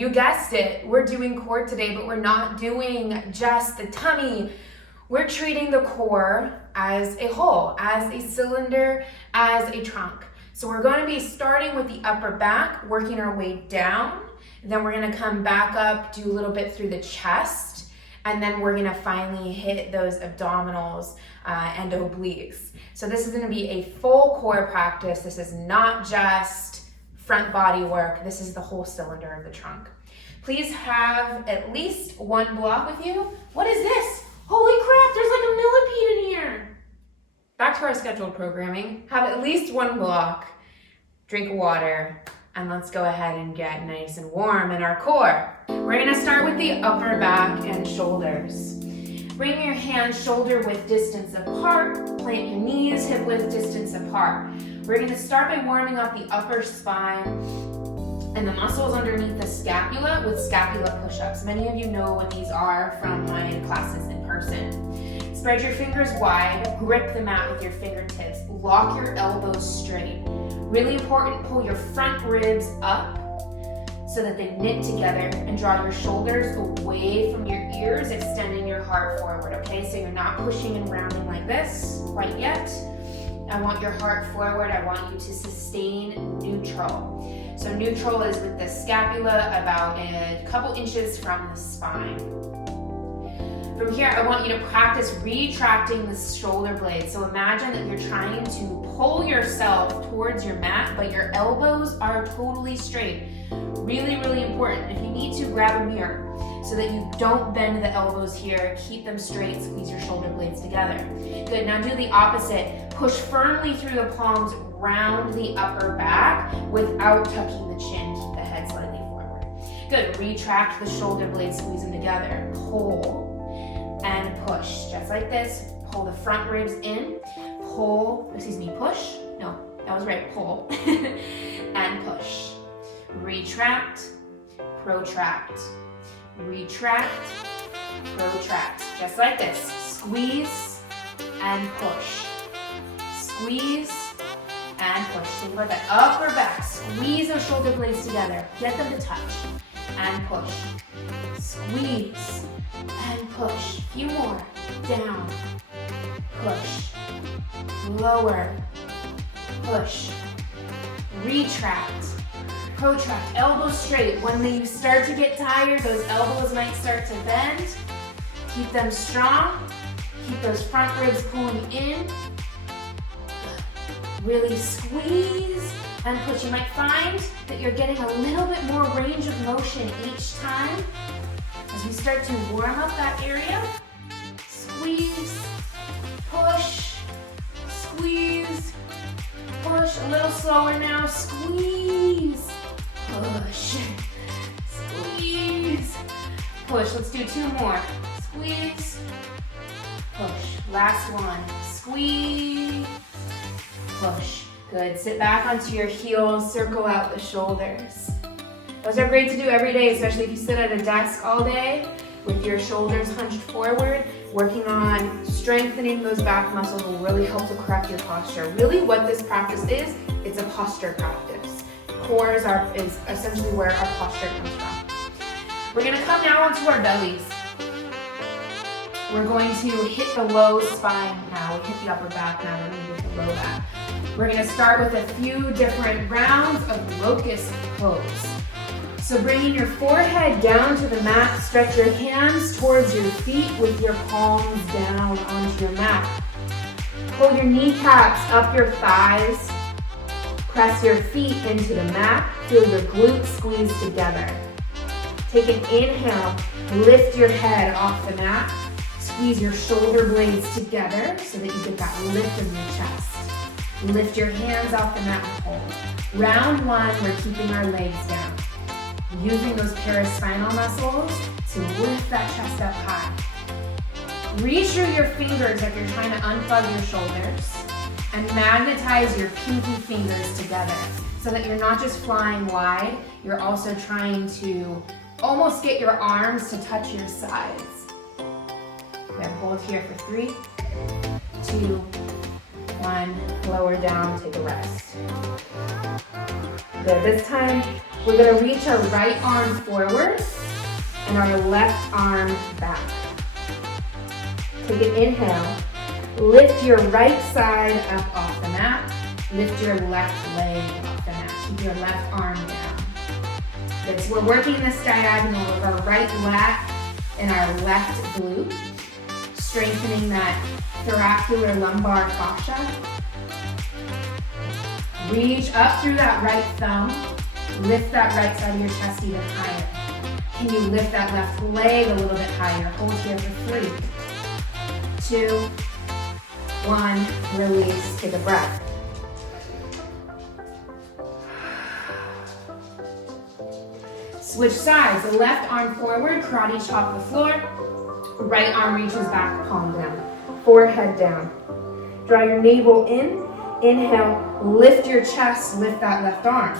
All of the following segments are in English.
You guessed it, we're doing core today, but we're not doing just the tummy. We're treating the core as a whole, as a cylinder, as a trunk. So we're going to be starting with the upper back, working our way down. Then we're going to come back up, do a little bit through the chest, and then we're going to finally hit those abdominals and obliques. So this is going to be a full core practice. This is not just front body work. This is the whole cylinder of the trunk. Please have at least one block with you. What is this? Holy crap, there's like a millipede in here. Back to our scheduled programming. Have at least one block, drink water, and let's go ahead and get nice and warm in our core. We're gonna start with the upper back and shoulders. Bring your hands shoulder width distance apart, plant your knees hip width distance apart. We're gonna start by warming up the upper spine and the muscles underneath the scapula with scapula push-ups. Many of you know what these are from my classes in person. Spread your fingers wide, grip the mat with your fingertips, lock your elbows straight. Really important, pull your front ribs up so that they knit together, and draw your shoulders away from your ears, extending your heart forward, okay? So you're not pushing and rounding like this quite yet. I want your heart forward. I want you to sustain neutral. So neutral is with the scapula about a couple inches from the spine. From here, I want you to practice retracting the shoulder blades. So imagine that you're trying to pull yourself towards your mat, but your elbows are totally straight. Really, really important. If you need to, grab a mirror so that you don't bend the elbows here. Keep them straight, squeeze your shoulder blades together. Good, now do the opposite. Push firmly through the palms, round the upper back without tucking the chin. Keep the head slightly forward. Good, retract the shoulder blades, squeeze them together. Pull and push, just like this. Pull the front ribs in, push. No, that was right, pull and push. Retract, protract, retract, protract, just like this. Squeeze and push, squeeze and push. Think about that upper back. Squeeze those shoulder blades together. Get them to touch and push. Squeeze and push. A few more. Down, push, lower, push, retract, protract, elbows straight. When you start to get tired, those elbows might start to bend. Keep them strong. Keep those front ribs pulling in. Really squeeze and push. You might find that you're getting a little bit more range of motion each time as we start to warm up that area. Squeeze, push, squeeze, push. A little slower now. Squeeze, push, squeeze, push. Let's do two more. Squeeze, push. Last one. Squeeze, push. Good. Sit back onto your heels, circle out the shoulders. Those are great to do every day, especially if you sit at a desk all day with your shoulders hunched forward. Working on strengthening those back muscles will really help to correct your posture. Really what this practice is, it's a posture practice. Core is essentially where our posture comes from. We're gonna come now onto our bellies. We're going to hit the low spine now. We hit the upper back now, we're gonna hit the low back. We're gonna start with a few different rounds of locust pose. So bringing your forehead down to the mat, stretch your hands towards your feet with your palms down onto your mat. Pull your kneecaps up your thighs. Press your feet into the mat. Feel your glutes squeeze together. Take an inhale, lift your head off the mat. Squeeze your shoulder blades together so that you get that lift in your chest. Lift your hands off the mat and hold. Round one, we're keeping our legs down. Using those paraspinal muscles to lift that chest up high. Reach through your fingers like you're trying to unplug your shoulders and magnetize your pinky fingers together so that you're not just flying wide, you're also trying to almost get your arms to touch your sides. Good, hold here for 3, 2, 1, lower down, take a rest. Good, this time We're gonna reach our right arm forward and our left arm back. Take an inhale. Lift your right side up off the mat. Lift your left leg off the mat. Keep your left arm down. Good, so we're working this diagonal of our right lat and our left glute, strengthening that thoracic lumbar fascia. Reach up through that right thumb. Lift that right side of your chest even higher. Can you lift that left leg a little bit higher? Hold here for 3, 2, 1, release, take a breath. Switch sides, the left arm forward, karate chop the floor. Right arm reaches back, palm down, forehead down. Draw your navel in, inhale, lift your chest, lift that left arm.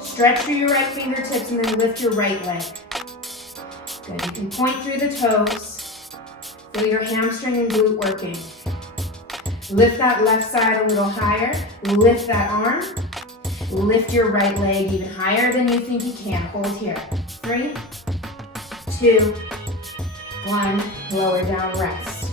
Stretch through your right fingertips and then lift your right leg. Good, you can point through the toes. Feel your hamstring and glute working. Lift that left side a little higher. Lift that arm. Lift your right leg even higher than you think you can. Hold here. 3, 2, 1. Lower down, rest.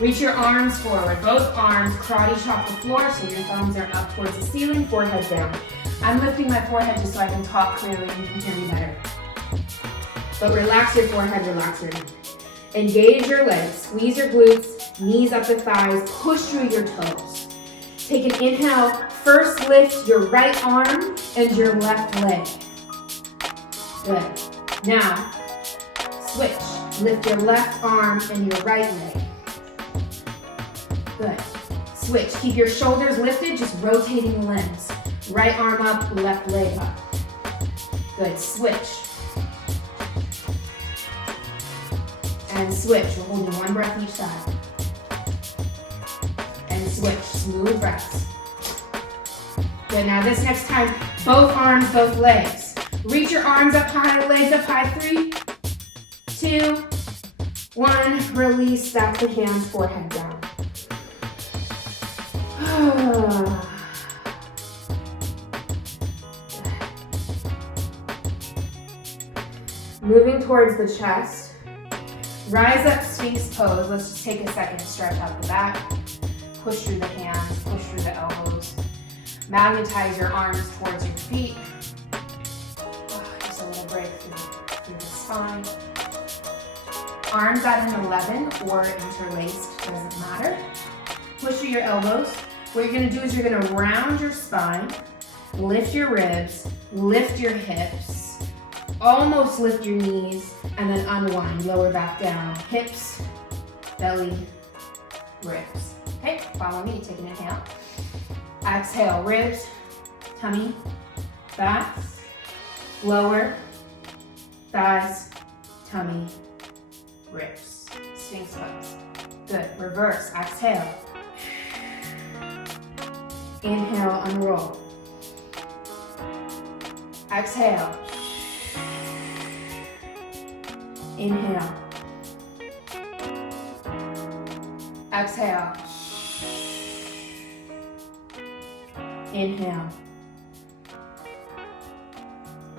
Reach your arms forward. Both arms karate chop the floor so your thumbs are up towards the ceiling, forehead down. I'm lifting my forehead just so I can talk clearly and you can hear me better. But relax your forehead, relax your neck. Engage your legs, squeeze your glutes, knees up the thighs, push through your toes. Take an inhale, first lift your right arm and your left leg. Good. Now, switch. Lift your left arm and your right leg. Good. Switch. Keep your shoulders lifted, just rotating the limbs. Right arm up, left leg up. Good. Switch. And switch. We're holding one breath each side. And switch. Smooth breaths. Good. Now this next time, both arms, both legs. Reach your arms up high, legs up high. 3, 2, 1. Release. Stack the hands, forehead down. Moving towards the chest. Rise up, Sphinx pose. Let's just take a second to stretch out the back. Push through the hands, push through the elbows. Magnetize your arms towards your feet. Just a little break through the spine. Arms at an 11 or interlaced, doesn't matter. Push through your elbows. What you're gonna do is you're gonna round your spine, lift your ribs, lift your hips, almost lift your knees, and then unwind, lower back down. Hips, belly, ribs. Okay, follow me, take an inhale. Exhale, ribs, tummy, backs, lower, thighs, tummy, ribs. Sphinx pose. Good, reverse, exhale. Inhale, unroll. Exhale. Inhale. Exhale. Inhale.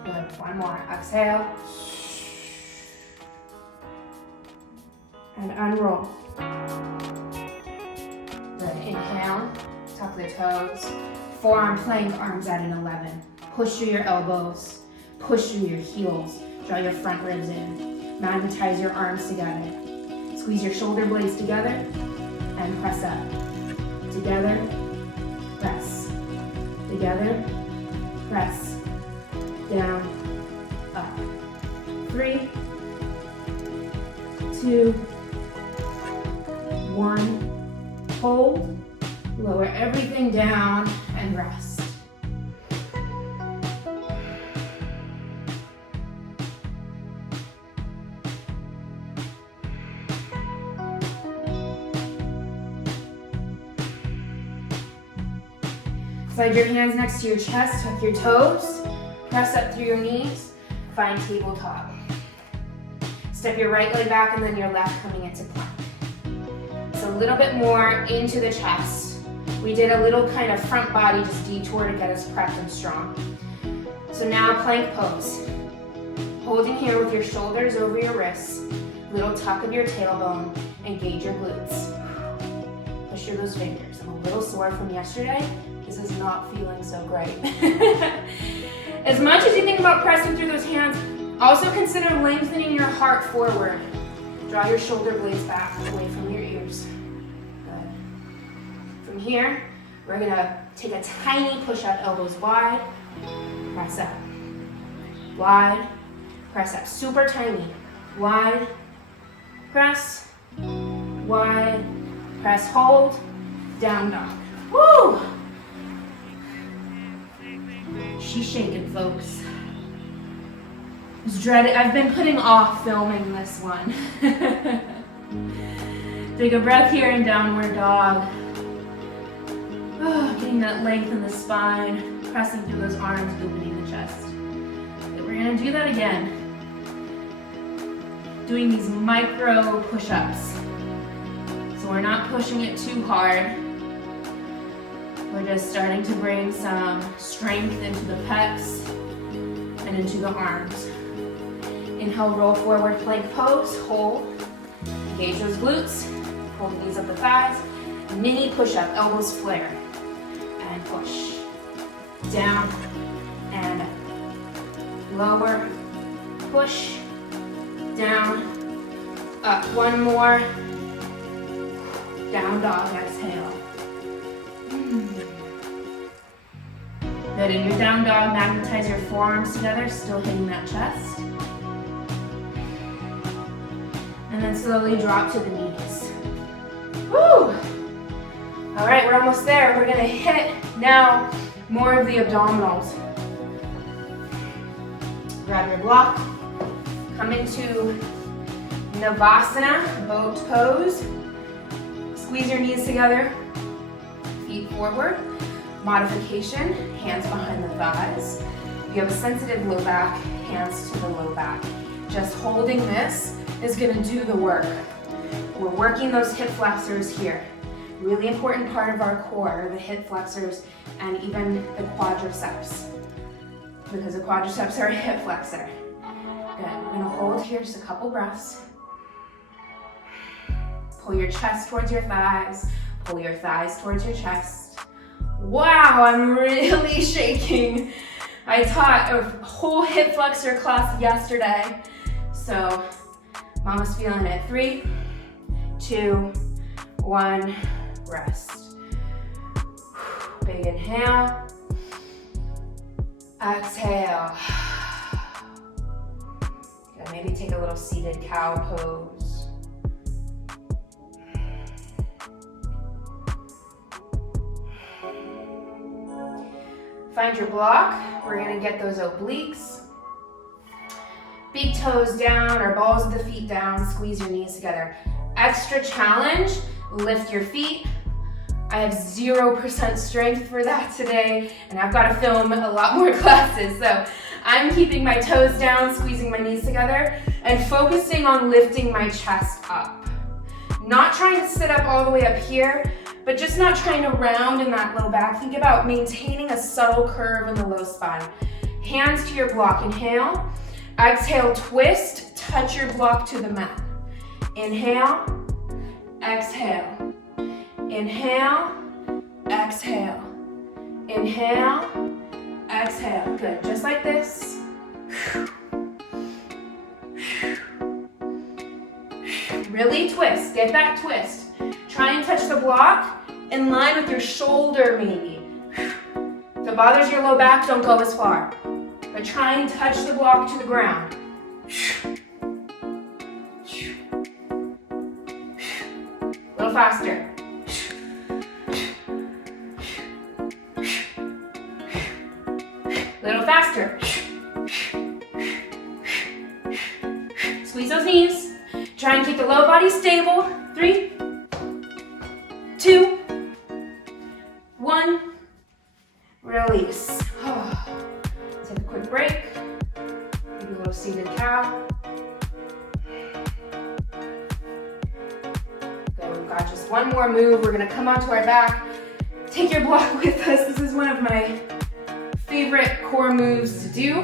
Good, one more. Exhale. And unroll. Good, inhale. Tuck the toes. Forearm plank, arms at an 11. Push through your elbows. Push through your heels. Draw your front ribs in. Magnetize your arms together. Squeeze your shoulder blades together and press up. Together, press. Together, press. Down, up. 3, 2, 1. Hold. Lower everything down and rest. Slide your hands next to your chest, tuck your toes, press up through your knees, find tabletop. Step your right leg back and then your left coming into plank. So a little bit more into the chest. We did a little kind of front body just detour to get us prepped and strong. So now plank pose. Holding here with your shoulders over your wrists, little tuck of your tailbone, engage your glutes. Push through those fingers. I'm a little sore from yesterday. This is not feeling so great. As much as you think about pressing through those hands, also consider lengthening your heart forward. Draw your shoulder blades back away from your ears. Good. From here, we're gonna take a tiny push-up, elbows wide, press up. Wide, press up. Super tiny. Wide, press, wide, press, hold, down dog. Woo! She's shaking, folks. It's dreaded. I've been putting off filming this one. Take a breath here in downward dog. Oh, getting that length in the spine, pressing through those arms, opening the chest. Okay, we're gonna do that again. Doing these micro push-ups. So we're not pushing it too hard. We're just starting to bring some strength into the pecs and into the arms. Inhale, roll forward, plank pose, hold. Engage those glutes, pull the knees up the thighs. Mini push-up, elbows flare. And push. Down and lower, push, down, up. One more. Down dog, exhale. Good, in your down dog, magnetize your forearms together, still hitting that chest. And then slowly drop to the knees. Woo! All right, we're almost there. We're gonna hit now more of the abdominals. Grab your block, come into Navasana, boat pose. Squeeze your knees together, feet forward. Modification, hands behind the thighs. If you have a sensitive low back, hands to the low back. Just holding this is gonna do the work. We're working those hip flexors here. Really important part of our core, the hip flexors and even the quadriceps. Because the quadriceps are a hip flexor. Good, we're gonna hold here just a couple breaths. Pull your chest towards your thighs. Pull your thighs towards your chest. Wow, I'm really shaking. I taught a whole hip flexor class yesterday. So, mama's feeling it. 3, 2, 1, rest. Big inhale. Exhale. Good, maybe take a little seated cow pose. Find your block. We're gonna get those obliques. Big toes down or balls of the feet down. Squeeze your knees together. Extra challenge, lift your feet. I have 0% strength for that today, and I've got to film a lot more classes. So I'm keeping my toes down, squeezing my knees together, and focusing on lifting my chest up. Not trying to sit up all the way up here, but just not trying to round in that low back. Think about maintaining a subtle curve in the low spine. Hands to your block. Inhale. Exhale, twist. Touch your block to the mat. Inhale. Exhale. Inhale. Exhale. Inhale. Exhale. Good. Just like this. Really twist. Get that twist. Try and touch the block in line with your shoulder maybe. If it bothers your low back, don't go as far. But try and touch the block to the ground. A little faster. A little faster. Squeeze those knees. Try and keep the low body stable. 3, 2, 1. Release. Take a quick break. Maybe a little seated cow. Good, we've got just one more move. We're gonna come onto our back. Take your block with us. This is one of my favorite core moves to do,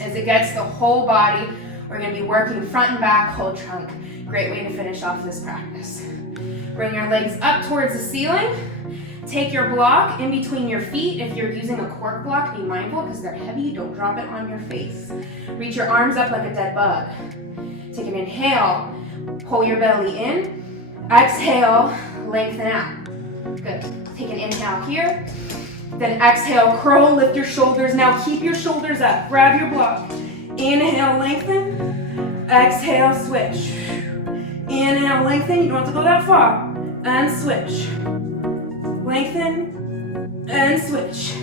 as it gets the whole body. We're gonna be working front and back, whole trunk. Great way to finish off this practice. Bring your legs up towards the ceiling. Take your block in between your feet. If you're using a cork block, be mindful because they're heavy. Don't drop it on your face. Reach your arms up like a dead bug. Take an inhale. Pull your belly in. Exhale, lengthen out. Good. Take an inhale here. Then exhale, curl, lift your shoulders. Now keep your shoulders up. Grab your block. Inhale, lengthen. Exhale, switch. Inhale, lengthen. You don't have to go that far. And switch. Lengthen and switch.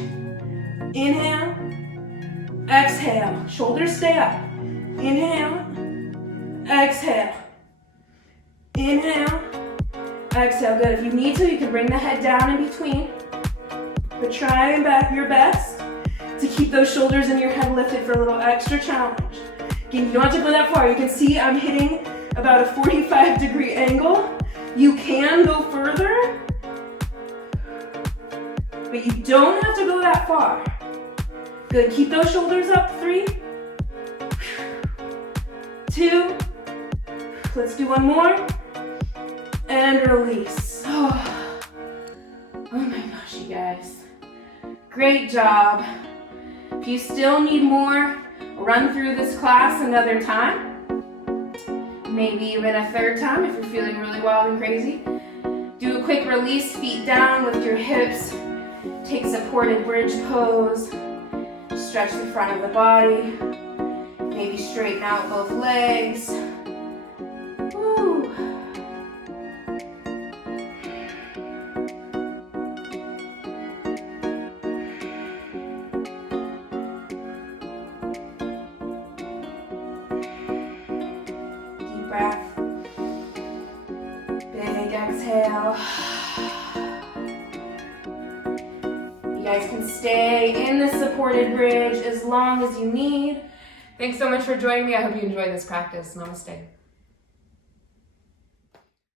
Inhale. Exhale. Shoulders stay up. Inhale. Exhale. Inhale. Exhale. Good. If you need to, you can bring the head down in between. But try your best to keep those shoulders and your head lifted for a little extra challenge. Again, you don't have to go that far. You can see I'm hitting about a 45-degree angle. You can go further, but you don't have to go that far. Good. Keep those shoulders up. 3, 2. Let's do one more. And release. Oh my gosh, you guys. Great job. If you still need more, run through this class another time. Maybe even a third time if you're feeling really wild and crazy. Do a quick release, feet down, lift your hips. Take supported bridge pose. Stretch the front of the body. Maybe straighten out both legs. Woo. Deep breath. Big exhale. You guys can stay in the supported bridge as long as you need. Thanks so much for joining me. I hope you enjoyed this practice. Namaste.